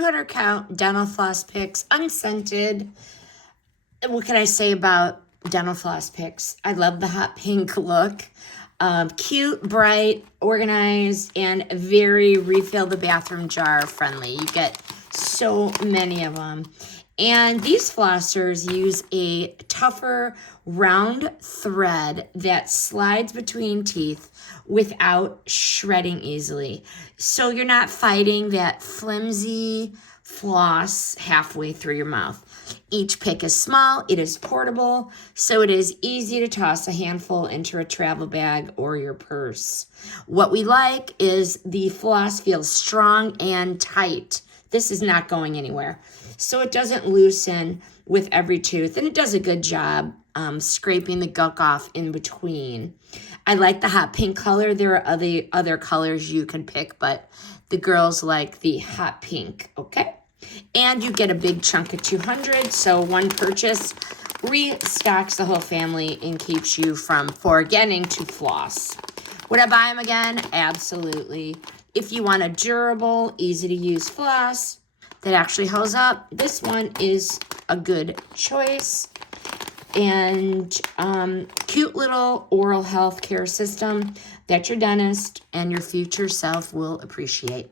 200 count dental floss picks, unscented. What can I say about dental floss picks? I love the hot pink look. Cute, bright, organized, and very refill the bathroom jar friendly. You get so many of them. And these flossers use a tougher round thread that slides between teeth without shredding easily. So you're not fighting that flimsy floss halfway through your mouth. Each pick is small, it is portable, so it is easy to toss a handful into a travel bag or your purse. What we like is the floss feels strong and tight. This is not going anywhere. So it doesn't loosen with every tooth, and it does a good job scraping the gunk off in between. I like the hot pink color. There are other colors you can pick, but the girls like the hot pink, okay? And you get a big chunk of 200, so one purchase restocks the whole family and keeps you from forgetting to floss. Would I buy them again? Absolutely. If you want a durable, easy-to-use floss that actually holds up, this one is a good choice. And cute little oral health care system that your dentist and your future self will appreciate.